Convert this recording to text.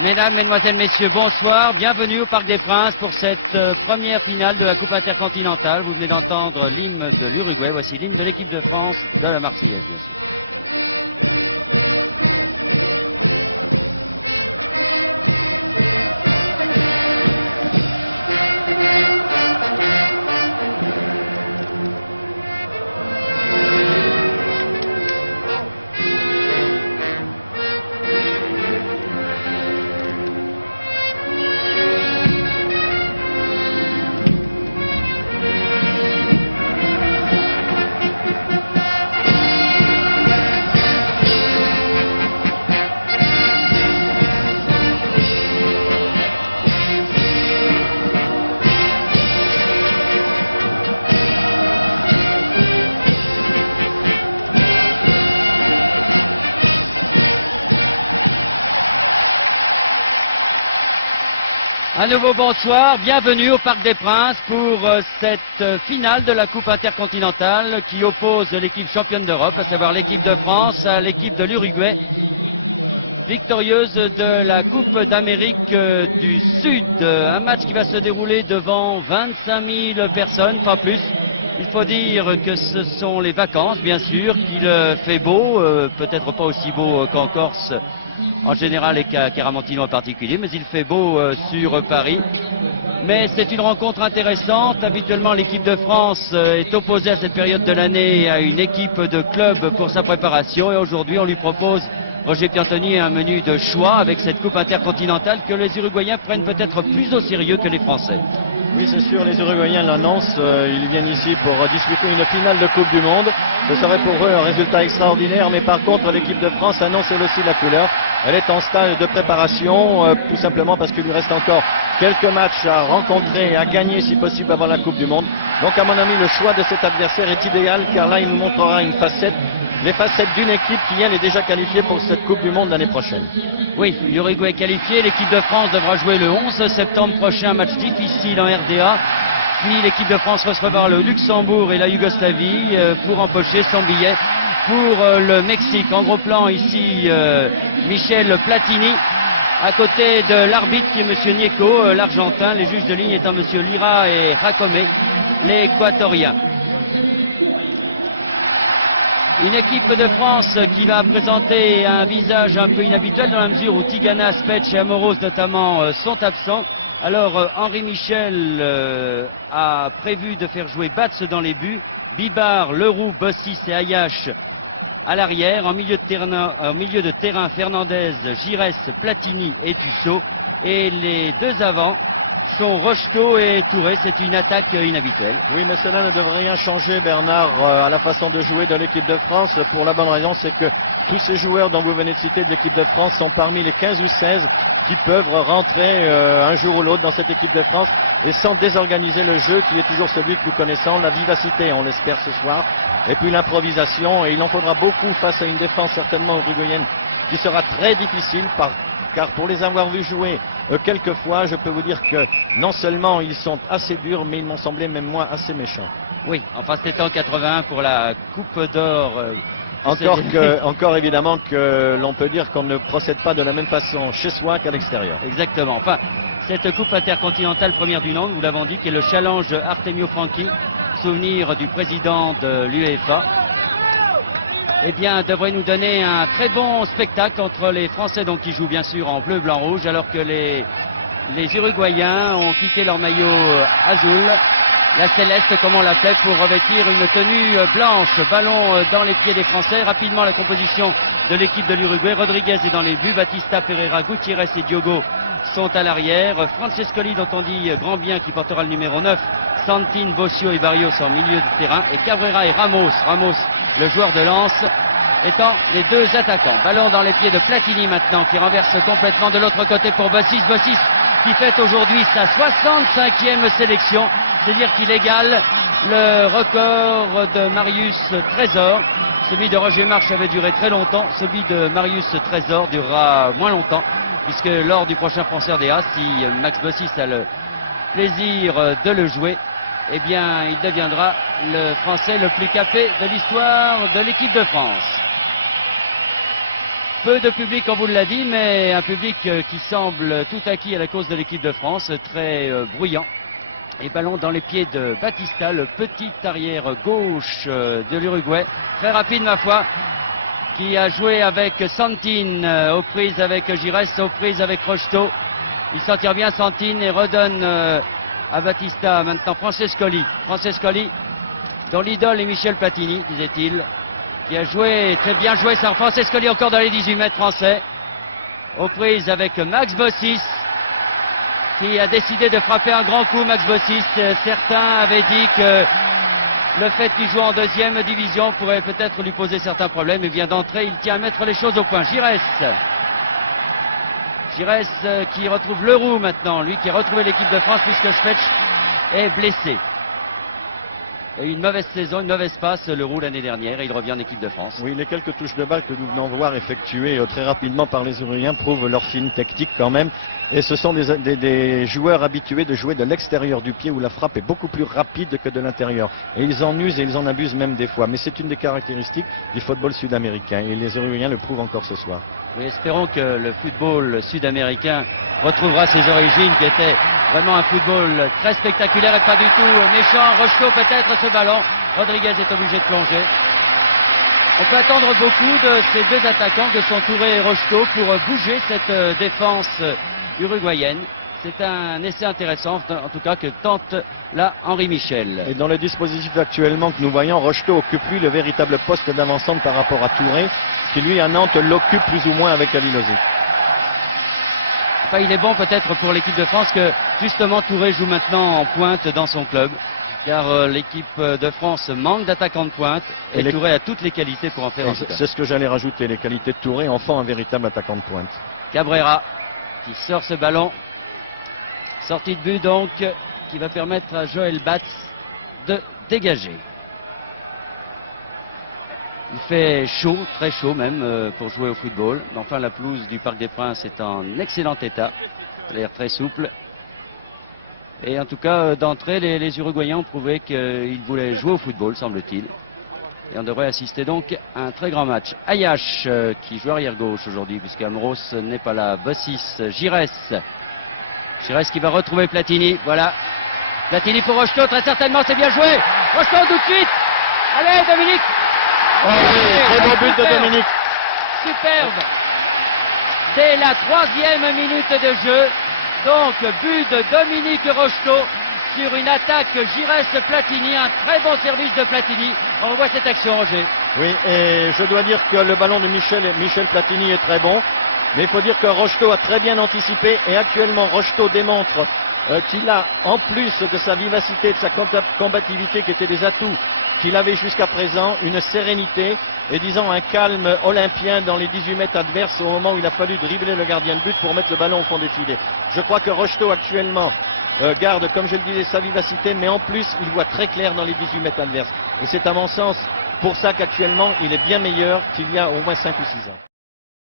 Mesdames, Mesdemoiselles, Messieurs, bonsoir. Bienvenue au Parc des Princes pour cette première finale de la Coupe intercontinentale. Vous venez d'entendre l'hymne de l'Uruguay. Voici l'hymne de l'équipe de France, de la Marseillaise, bien sûr. Un nouveau bonsoir, bienvenue au Parc des Princes pour cette finale de la Coupe intercontinentale qui oppose l'équipe championne d'Europe, à savoir l'équipe de France, à l'équipe de l'Uruguay, victorieuse de la Coupe d'Amérique du Sud. Un match qui va se dérouler devant 25 000 personnes, pas plus. Il faut dire que ce sont les vacances, bien sûr, qu'il fait beau, peut-être pas aussi beau qu'en Corse en général et qu'à Caramontino en particulier, mais il fait beau sur Paris. Mais c'est une rencontre intéressante. Habituellement, l'équipe de France est opposée à cette période de l'année à une équipe de club pour sa préparation. Et aujourd'hui, on lui propose, Roger Piantoni, un menu de choix avec cette Coupe intercontinentale que les Uruguayens prennent peut-être plus au sérieux que les Français. Oui, c'est sûr, les Uruguayens l'annoncent, ils viennent ici pour disputer une finale de Coupe du Monde. Ce serait pour eux un résultat extraordinaire, mais par contre l'équipe de France annonce elle aussi la couleur. Elle est en stage de préparation, tout simplement parce qu'il lui reste encore quelques matchs à rencontrer et à gagner si possible avant la Coupe du Monde. Donc à mon avis, le choix de cet adversaire est idéal, car là il nous montrera une facette, les facettes d'une équipe qui elle est déjà qualifiée pour cette Coupe du Monde l'année prochaine. Oui, l'Uruguay est qualifié, l'équipe de France devra jouer le 11 septembre prochain, match difficile en RDA. Puis l'équipe de France recevra le Luxembourg et la Yougoslavie pour empocher son billet pour le Mexique. En gros plan ici, Michel Platini, à côté de l'arbitre qui est M. Nieco, l'Argentin. Les juges de ligne étant M. Lira et Jacome, l'Équatorien. Une équipe de France qui va présenter un visage un peu inhabituel dans la mesure où Tigana, Spetch et Amoros notamment sont absents. Alors Henri Michel a prévu de faire jouer Batz dans les buts, Bibar, Leroux, Bossis et Ayache à l'arrière. En milieu de terrain, Fernandez, Gires, Platini et Tussaud. Et les deux avants sont Rocheteau et Touré. C'est une attaque inhabituelle. Oui, mais cela ne devrait rien changer, Bernard, à la façon de jouer de l'équipe de France. Pour la bonne raison, c'est que tous ces joueurs dont vous venez de citer de l'équipe de France sont parmi les 15 ou 16 qui peuvent rentrer un jour ou l'autre dans cette équipe de France et sans désorganiser le jeu qui est toujours celui que nous connaissons, la vivacité, on l'espère ce soir, et puis l'improvisation. Et il en faudra beaucoup face à une défense certainement uruguayenne qui sera très difficile car pour les avoir vus jouer quelquefois, je peux vous dire que non seulement ils sont assez durs, mais ils m'ont semblé même moi assez méchants. Oui, enfin c'était en 81 pour la Coupe d'Or. Encore évidemment que l'on peut dire qu'on ne procède pas de la même façon chez soi qu'à l'extérieur. Exactement. Enfin, cette Coupe intercontinentale première du nom, nous l'avons dit, qui est le challenge Artemio Franchi, souvenir du président de l'UEFA. Eh bien, devrait nous donner un très bon spectacle entre les Français, donc qui jouent bien sûr en bleu, blanc, rouge, alors que les Uruguayens ont quitté leur maillot azul, la céleste comme on l'appelait, pour revêtir une tenue blanche. Ballon dans les pieds des Français. Rapidement la composition de l'équipe de l'Uruguay. Rodriguez est dans les buts, Batista, Pereira, Gutiérrez et Diogo sont à l'arrière. Francescoli, dont on dit grand bien, qui portera le numéro 9. Santin, Bossio et Barrios en milieu de terrain. Et Cabrera et Ramos, le joueur de lance, étant les deux attaquants. Ballon dans les pieds de Platini maintenant, qui renverse complètement de l'autre côté pour Bossis. Bossis qui fête aujourd'hui sa 65e sélection. C'est-à-dire qu'il égale le record de Marius Trésor. Celui de Roger March avait duré très longtemps. Celui de Marius Trésor durera moins longtemps, puisque lors du prochain France RDA, si Max Bossis a le plaisir de le jouer, eh bien, il deviendra le Français le plus capé de l'histoire de l'équipe de France. Peu de public, on vous l'a dit, mais un public qui semble tout acquis à la cause de l'équipe de France, très bruyant. Et ballon dans les pieds de Batista, le petit arrière gauche de l'Uruguay. Très rapide, ma foi, qui a joué avec Santine, aux prises avec Giresse, aux prises avec Rocheteau. Il s'en tire bien, Santine, et redonne à Batista maintenant Francescoli. Francescoli, dont l'idole est Michel Platini, disait-il, qui a joué, très bien joué, ça. Francescoli encore dans les 18 mètres français. Aux prises avec Max Bossis, qui a décidé de frapper un grand coup. Max Bossis, certains avaient dit que le fait qu'il joue en deuxième division pourrait peut-être lui poser certains problèmes. Et bien d'entrée, il tient à mettre les choses au point. Giresse qui retrouve Leroux maintenant, lui qui a retrouvé l'équipe de France puisque Schmetsch est blessé. Et une mauvaise saison, une mauvaise passe, Leroux l'année dernière, et il revient en équipe de France. Oui, les quelques touches de balle que nous venons de voir effectuées très rapidement par les Uruguayens prouvent leur fine technique quand même. Et ce sont des joueurs habitués de jouer de l'extérieur du pied où la frappe est beaucoup plus rapide que de l'intérieur. Et ils en usent et ils en abusent même des fois. Mais c'est une des caractéristiques du football sud-américain. Et les Uruguayens le prouvent encore ce soir. Oui, espérons que le football sud-américain retrouvera ses origines, qui étaient vraiment un football très spectaculaire et pas du tout méchant. Rocheteau peut-être ce ballon. Rodriguez est obligé de plonger. On peut attendre beaucoup de ces deux attaquants que sont Touré et Rocheteau pour bouger cette défense uruguayenne. C'est un essai intéressant, en tout cas, que tente là Henri Michel. Et dans le dispositif actuellement que nous voyons, Rocheteau occupe lui le véritable poste d'avancante par rapport à Touré, qui lui à Nantes l'occupe plus ou moins avec Alilozic. Enfin, il est bon peut-être pour l'équipe de France que justement Touré joue maintenant en pointe dans son club, car l'équipe de France manque d'attaquants de pointe et Touré a toutes les qualités pour en faire un. C'est ce que j'allais rajouter, les qualités de Touré en font un véritable attaquant de pointe. Cabrera qui sort ce ballon. Sortie de but donc, qui va permettre à Joël Batz de dégager. Il fait chaud, très chaud même, pour jouer au football. Enfin, la pelouse du Parc des Princes est en excellent état. Elle a l'air très souple. Et en tout cas, d'entrée, les Uruguayens ont prouvé qu'ils voulaient jouer au football, semble-t-il. Et on devrait assister donc à un très grand match. Ayash, qui joue arrière gauche aujourd'hui, puisque Amros n'est pas là. Bossis, Giresse. Giresse qui va retrouver Platini. Voilà. Platini pour Rocheteau, très certainement, c'est bien joué. Rocheteau tout de suite. Allez, Dominique. Oh, très beau but de Dominique. Superbe. Dès la 3e minute de jeu. Donc, but de Dominique Rocheteau sur une attaque Giresse-Platini. Un très bon service de Platini. On voit cette action, Roger. Oui, et je dois dire que le ballon de Michel Platini est très bon. Mais il faut dire que Rocheteau a très bien anticipé. Et actuellement, Rocheteau démontre qu'il a, en plus de sa vivacité, de sa combativité qui étaient des atouts qu'il avait jusqu'à présent, une sérénité et disons un calme olympien dans les 18 mètres adverses au moment où il a fallu dribbler le gardien de but pour mettre le ballon au fond des filets. Je crois que Rocheteau actuellement garde, comme je le disais, sa vivacité, mais en plus il voit très clair dans les 18 mètres adverses. Et c'est à mon sens pour ça qu'actuellement il est bien meilleur qu'il y a au moins 5 ou 6 ans.